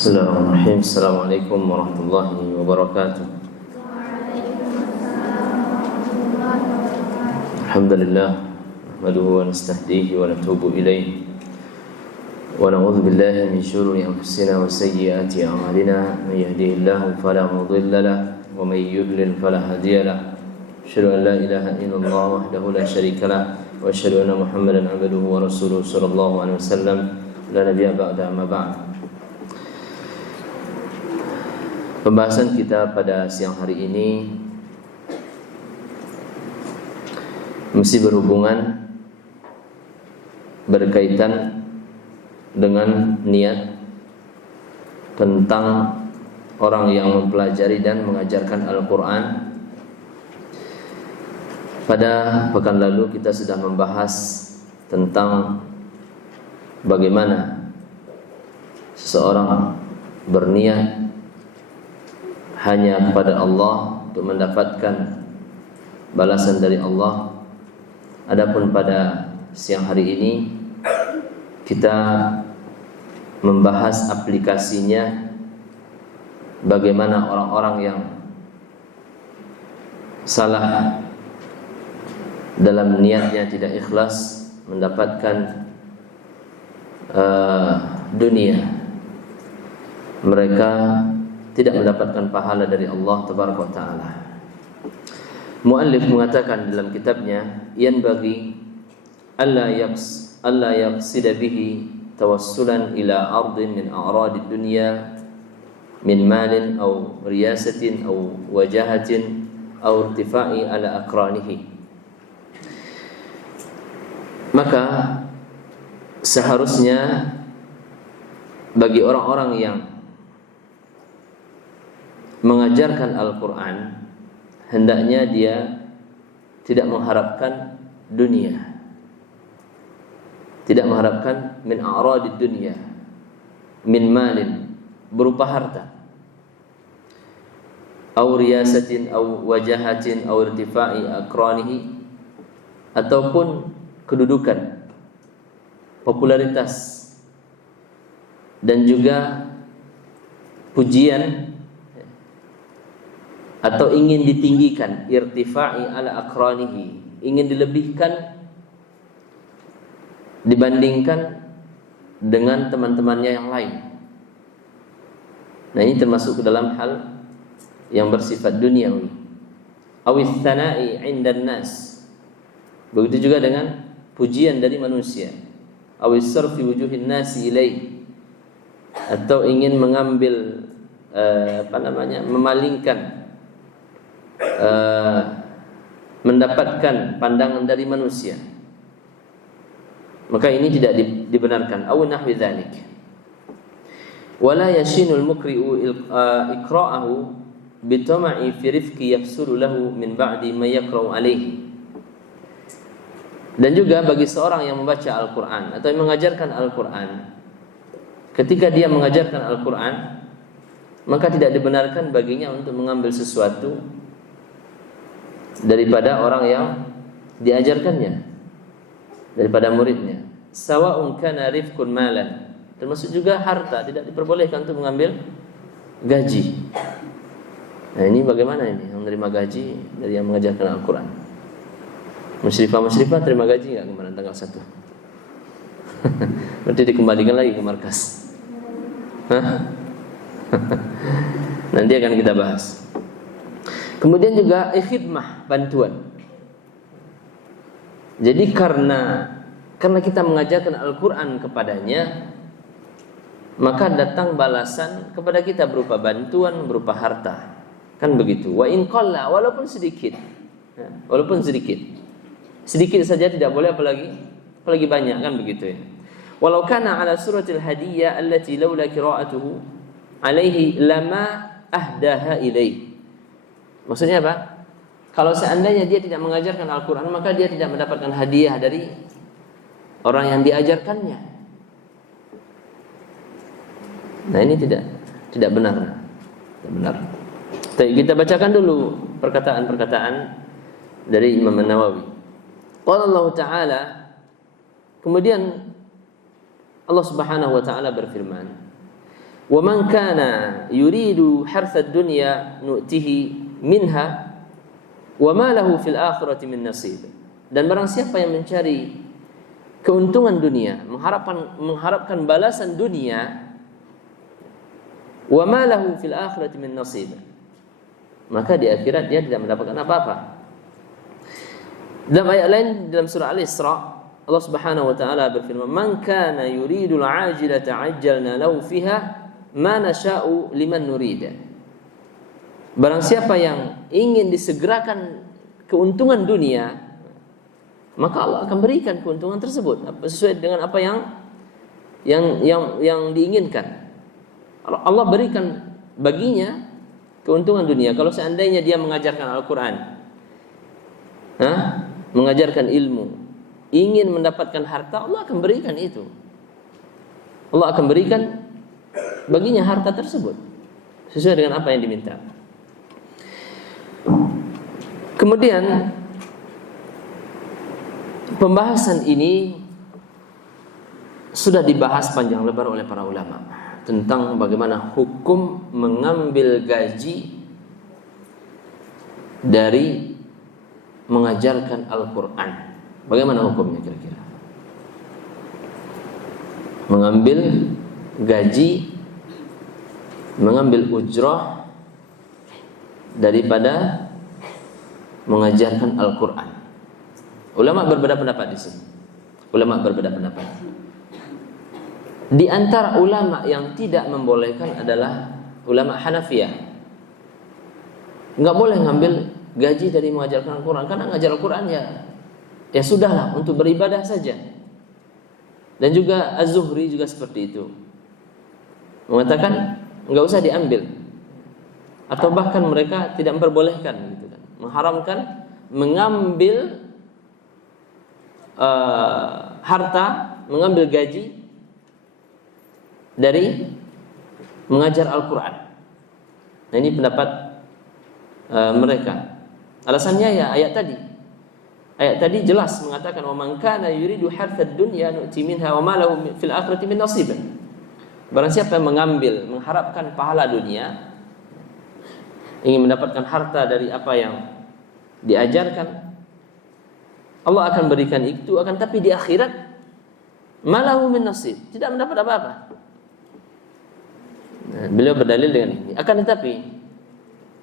Bismillahirrahmanirrahim. Assalamualaikum warahmatullahi wabarakatuh. Alhamdulillah, nahmaduhu wa nasta'dihi wa natubu ilayhi wa na'udzu billahi min shururi anfusina wa sayyiati a'malina. Man yahdihillahu fala mudilla lahu wa man yudlil fala hadiya lahu. Asyhadu an la ilaha illallah wahdahu la syarika lahu wa asyhadu anna Muhammadan 'abduhu wa rasuluhu sallallahu alaihi wasallam. La nabiyya ba'da, amma ba'd. Pembahasan kita pada siang hari ini mesti berhubungan berkaitan dengan niat tentang orang yang mempelajari dan mengajarkan Al-Quran. Pada pekan lalu kita sudah membahas tentang bagaimana seseorang berniat hanya kepada Allah untuk mendapatkan balasan dari Allah. Adapun pada siang hari ini kita membahas aplikasinya, bagaimana orang-orang yang salah dalam niatnya, tidak ikhlas mendapatkan dunia, mereka tidak mendapatkan pahala dari Allah Tabaraka wa Ta'ala. Muallif mengatakan dalam kitabnya, yanbaghi alla yaqsida bihi tawassulan ila ardin min a'radid dunya min malin aw riyasatin aw wajahatin aw irtifa'i ala aqranihi. Maka seharusnya bagi orang-orang yang mengajarkan Al-Quran, hendaknya dia tidak mengharapkan dunia, tidak mengharapkan min a'radid dunya, min malin, berupa harta, au riyasatin au wajahatin au irtifa'i akranihi, ataupun kedudukan, popularitas, dan juga pujian, atau ingin ditinggikan, irtifa'i ala akranihi, ingin dilebihkan dibandingkan dengan teman-temannya yang lain. Nah, ini termasuk ke dalam hal yang bersifat duniawi. Awis thana'i 'indan nas, begitu juga dengan pujian dari manusia. Awis sarfi wujuhin nasi ilaih, atau ingin mengambil memalingkan, mendapatkan pandangan dari manusia, maka ini tidak dibenarkan. Aw nahwi dzalik. Wala yashinul mukri'u iqra'ahu bitama'i fi rifqi yafsulu lahu min ba'di ma yaqra'u alayhi. Dan juga bagi seorang yang membaca Al-Quran atau yang mengajarkan Al-Quran, ketika dia mengajarkan Al-Quran, maka tidak dibenarkan baginya untuk mengambil sesuatu daripada orang yang diajarkannya, daripada muridnya. Sawa'un kana rifqun malan, termasuk juga harta, tidak diperbolehkan untuk mengambil gaji. Nah, ini bagaimana ini yang menerima gaji dari yang mengajarkan Al-Quran? Musyrifah terima gaji enggak kemarin tanggal 1? Berarti dikembalikan lagi ke markas. Nanti akan kita bahas. Kemudian juga khidmah, bantuan. Jadi karena kita mengajarkan Al-Quran kepadanya, maka datang balasan kepada kita berupa bantuan, berupa harta. Kan begitu. Wa in qalla, walaupun sedikit. Walaupun sedikit. Sedikit saja tidak boleh, apalagi banyak, kan begitu ya. Walau kana ala suratil hadiyah allati laula qira'atuhu alaihi lama ahdaha ilaihi. Maksudnya apa? Kalau seandainya dia tidak mengajarkan Al-Quran, maka dia tidak mendapatkan hadiah dari orang yang diajarkannya. Nah, ini tidak benar. Tidak benar. Kita bacakan dulu perkataan-perkataan dari Imam An-Nawawi. Qala Allah Ta'ala, kemudian Allah Subhanahu wa taala berfirman, Wa man kana yuridu harthad dunya nu'tihi minha wa ma lahu fil akhirati min nasib. Dan barang siapa yang mencari keuntungan dunia, mengharapkan balasan dunia, wa ma lahu fil akhirati min nasib, maka di akhirat dia tidak mendapatkan apa-apa. Dalam ayat lain dalam surah Al-Isra, Allah Subhanahu wa taala berfirman, "Man kana yuridul 'ajilata 'ajjalna lahu fiha ma nasha'u liman nurid." Barang siapa yang ingin disegerakan keuntungan dunia, maka Allah akan berikan keuntungan tersebut sesuai dengan apa yang diinginkan. Allah berikan baginya keuntungan dunia kalau seandainya dia mengajarkan Al-Quran, mengajarkan ilmu, ingin mendapatkan harta, Allah akan berikan itu. Allah akan berikan baginya harta tersebut sesuai dengan apa yang diminta. Kemudian pembahasan ini sudah dibahas panjang lebar oleh para ulama tentang bagaimana hukum mengambil gaji dari mengajarkan Al-Quran. Bagaimana hukumnya kira-kira? Mengambil gaji, mengambil ujrah daripada mengajarkan Al-Quran. Ulama berbeda pendapat di sini. Ulama berbeda pendapat. Di antara ulama yang tidak membolehkan adalah ulama Hanafiyah. Enggak boleh ngambil gaji dari mengajarkan Al-Quran, karena ngajar Al-Quran ya sudahlah untuk beribadah saja. Dan juga Az-Zuhri juga seperti itu, mengatakan enggak usah diambil, atau bahkan mereka tidak memperbolehkan gitu kan, mengharamkan mengambil harta, mengambil gaji dari mengajar Al-Quran. Nah, ini pendapat mereka. Alasannya ya ayat tadi. Ayat tadi jelas mengatakan wa man kana yuridu harthad dunya nu'ti minha wa ma lahu fil akhirati min nasib. Barang siapa yang mengharapkan pahala dunia, ingin mendapatkan harta dari apa yang diajarkan, Allah akan berikan itu, akan tapi di akhirat malahu min nasib, tidak mendapat apa-apa. Nah, beliau berdalil dengan ini. Akan tetapi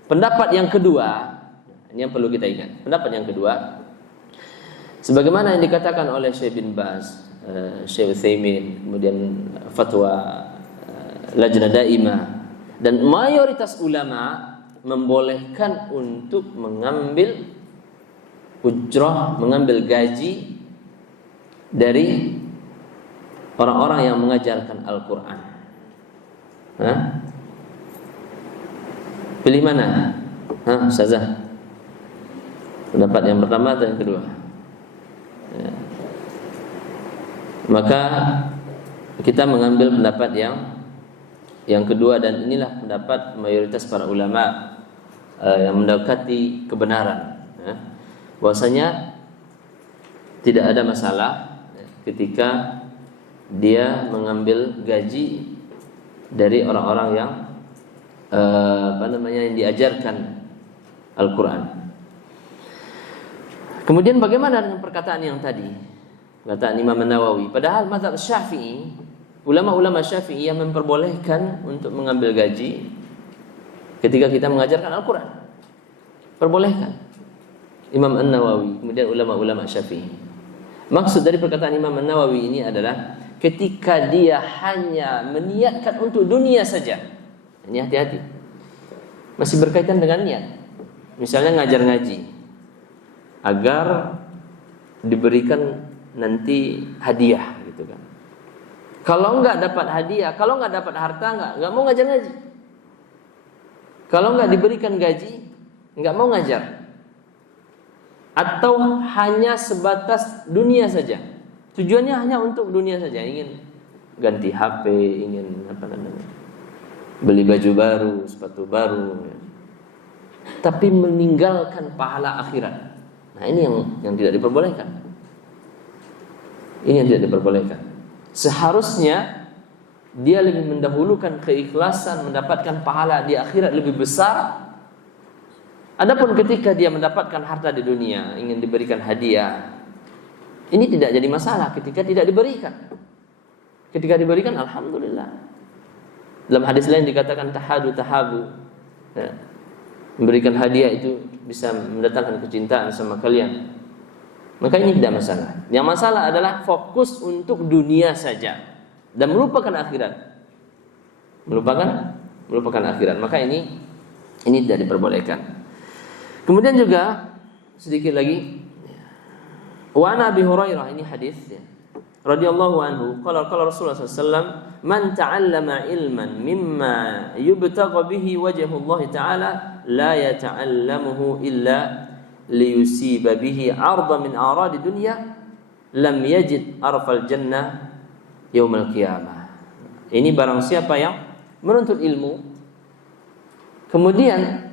pendapat yang kedua, ini yang perlu kita ingat. Pendapat yang kedua, sebagaimana yang dikatakan oleh Syekh bin Baz, Syekh Utsaimin, kemudian fatwa Lajnah Daimah, dan mayoritas ulama membolehkan untuk mengambil ujrah, mengambil gaji dari orang-orang yang mengajarkan Al-Quran. Pilih mana? Ustazah, pendapat yang pertama atau yang kedua? Ya. Maka kita mengambil pendapat yang kedua, dan inilah pendapat mayoritas para ulama yang mendekati kebenaran. Bahwasanya tidak ada masalah ketika dia mengambil gaji dari orang-orang yang yang diajarkan Al-Quran. Kemudian bagaimana dengan perkataan yang tadi, perkataan Imam Nawawi? Padahal mazhab Syafi'i, ulama-ulama Syafi'i yang memperbolehkan untuk mengambil gaji ketika kita mengajarkan Al-Quran, perbolehkan. Imam An-Nawawi, kemudian ulama-ulama Syafi'i. Maksud dari perkataan Imam An-Nawawi ini adalah ketika dia hanya meniatkan untuk dunia saja. Ini hati-hati, masih berkaitan dengan niat. Misalnya ngajar ngaji agar diberikan nanti hadiah gitu kan. Kalau enggak dapat hadiah, kalau enggak dapat harta, enggak mau ngajar ngaji. Kalau enggak diberikan gaji, enggak mau ngajar. Atau hanya sebatas dunia saja. Tujuannya hanya untuk dunia saja, ingin ganti HP, ingin beli baju baru, sepatu baru, tapi meninggalkan pahala akhirat. Nah, ini yang tidak diperbolehkan. Ini yang tidak diperbolehkan. Seharusnya dia lebih mendahulukan keikhlasan mendapatkan pahala di akhirat lebih besar. Adapun ketika dia mendapatkan harta di dunia, ingin diberikan hadiah, ini tidak jadi masalah ketika tidak diberikan. Ketika diberikan, alhamdulillah. Dalam hadis lain dikatakan tahabu. Ya. Memberikan hadiah itu bisa mendatangkan kecintaan sama kalian. Maka ini tidak masalah. Yang masalah adalah fokus untuk dunia saja dan melupakan akhirat. Melupakan akhirat. Maka ini tidak diperbolehkan. Kemudian juga sedikit lagi, wa an Abi Hurairah, ini hadis ya. Radhiyallahu anhu, qala Rasulullah sallallahu alaihi wasallam, man ta'allama ilman mimma yubtagha bihi wajhullah ta'ala la yata'allamuhu illa liyusiba bihi 'arda min a'radi dunya lam yajid arfal jannah yaumal qiyamah. Ini barang siapa yang menuntut ilmu kemudian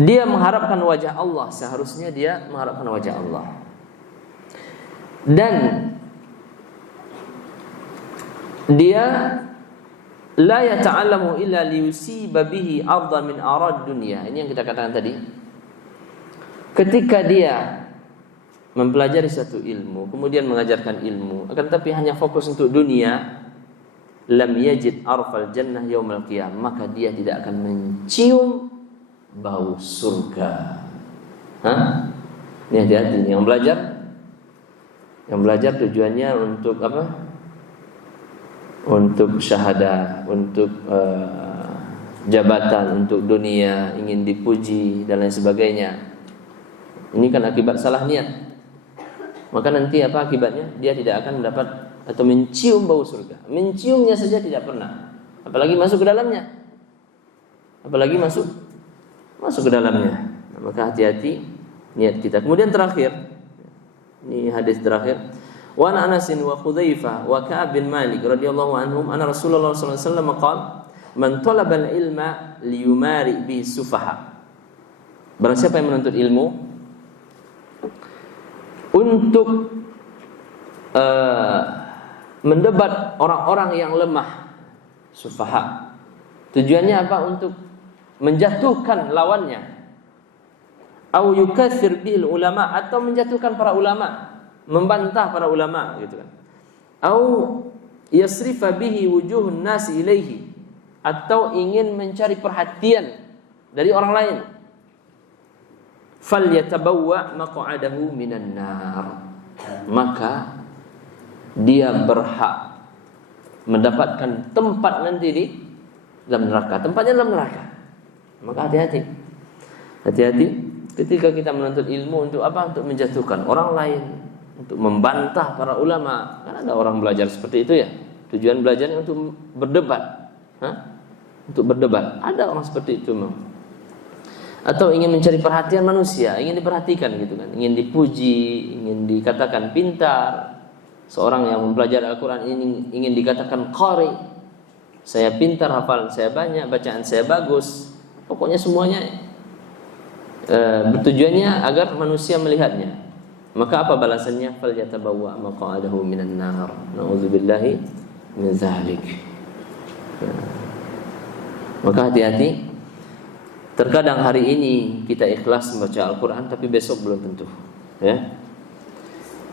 dia mengharapkan wajah Allah, seharusnya dia mengharapkan wajah Allah. Dan dia la yata'allamu illa liyusiba bihi 'arda min a'rad dunya. Ini yang kita katakan tadi. Ketika dia mempelajari satu ilmu, kemudian mengajarkan ilmu, akan tapi hanya fokus untuk dunia, lam yajid arfal jannah yaumal qiyamah, maka dia tidak akan mencium bau surga. Ini hati-hati yang belajar. Yang belajar tujuannya untuk apa? Untuk syahadah, untuk jabatan, untuk dunia, ingin dipuji dan lain sebagainya. Ini kan akibat salah niat. Maka nanti apa akibatnya? Dia tidak akan mendapat atau mencium bau surga. Menciumnya saja tidak pernah. Apalagi masuk ke dalamnya. Apalagi masuk ke dalamnya. Maka hati-hati niat kita. Kemudian terakhir, ini hadis terakhir. Wa an Anas wa Hudzaifah wa Ka'ab bin Malik radhiyallahu anhum anna Rasulullah sallallahu alaihi wasallam qala man talaba al-ilma liyumari bi sufaha. Barang siapa yang menuntut ilmu untuk mendebat orang-orang yang lemah, sufaha. Tujuannya apa? Untuk menjatuhkan lawannya. Au yukatsir bil ulama, atau menjatuhkan para ulama, membantah para ulama gitu kan. Au yasrifa bihi wujuhun nasi ilaihi, atau ingin mencari perhatian dari orang lain. Falyatabawwa maq'adahu minan nar, maka dia berhak mendapatkan tempat nanti di dalam neraka. Tempatnya dalam neraka. Maka hati-hati ketika kita menuntut ilmu untuk apa? Untuk menjatuhkan orang lain, untuk membantah para ulama. Kan ada orang belajar seperti itu ya. Tujuan belajarnya untuk berdebat. Untuk berdebat. Ada orang seperti itu memang. Atau ingin mencari perhatian manusia, ingin diperhatikan gitu kan, ingin dipuji, ingin dikatakan pintar. Seorang yang mempelajari Al-Quran ini ingin dikatakan qari, saya pintar, hafalan saya banyak, bacaan saya bagus. Pokoknya semuanya bertujuannya agar manusia melihatnya. Maka apa balasannya? Falyatabawwa maq'adahu minan nar. Nauzubillahi min dzalik. Maka hati-hati. Terkadang hari ini kita ikhlas membaca Al-Quran, tapi besok belum tentu. Ya.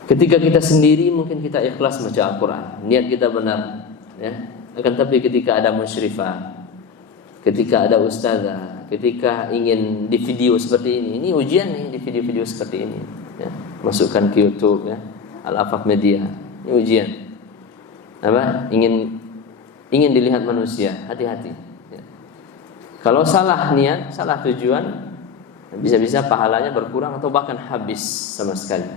Ketika kita sendiri mungkin kita ikhlas membaca Al-Quran, niat kita benar. Ya. Akan tapi ketika ada musyrifah, ketika ada ustazah, ketika ingin di video seperti ini ujian nih di video-video seperti ini. Ya. Masukkan ke YouTube, ya, Al-Afaq Media, ini ujian. Apa? Ingin dilihat manusia, hati-hati. Kalau salah niat, salah tujuan, bisa-bisa pahalanya berkurang atau bahkan habis sama sekali.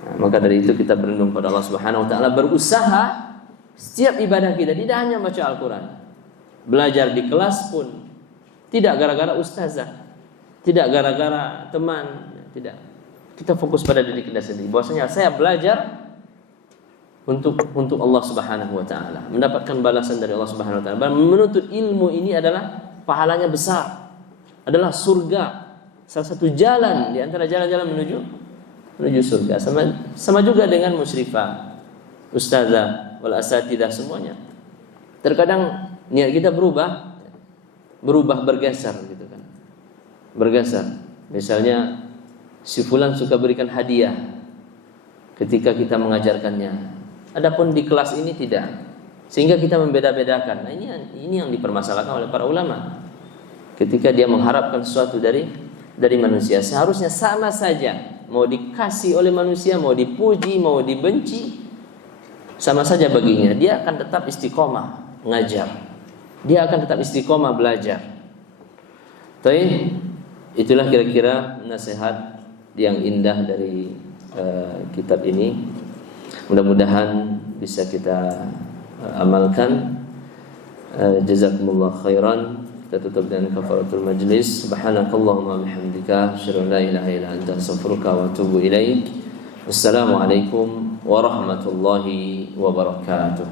Nah, maka dari itu kita berlindung pada Allah Subhanahu wa taala, berusaha setiap ibadah kita tidak hanya baca Al-Quran. Belajar di kelas pun tidak gara-gara ustazah, tidak gara-gara teman, tidak. Kita fokus pada diri kita sendiri. Bahwasanya saya belajar untuk Allah Subhanahu wa taala, mendapatkan balasan dari Allah Subhanahu wa taala. Menuntut ilmu ini adalah pahalanya besar, adalah surga, salah satu jalan di antara jalan-jalan menuju surga. Sama juga dengan musyrifah. ustazah, wal asatidah semuanya. Terkadang niat kita berubah bergeser gitu kan. Bergeser. Misalnya si fulan suka berikan hadiah ketika kita mengajarkannya. Adapun di kelas ini tidak. Sehingga kita membeda-bedakan. Nah, ini yang dipermasalahkan oleh para ulama. Ketika dia mengharapkan sesuatu dari manusia, seharusnya sama saja. Mau dikasih oleh manusia, mau dipuji, mau dibenci, sama saja baginya. Dia akan tetap istiqomah ngajar. Dia akan tetap istiqomah belajar. Tapi itulah kira-kira nasihat yang indah dari kitab ini. Mudah-mudahan bisa kita amalkan. Jazakumullah khairan. Kita tutup dengan kafaratul majlis. Subhanakallahumma bihamdika asyhadu an la ilaha illa anta astaghfiruka wa atubu ilaik. Wassalamualaikum warahmatullahi wabarakatuh.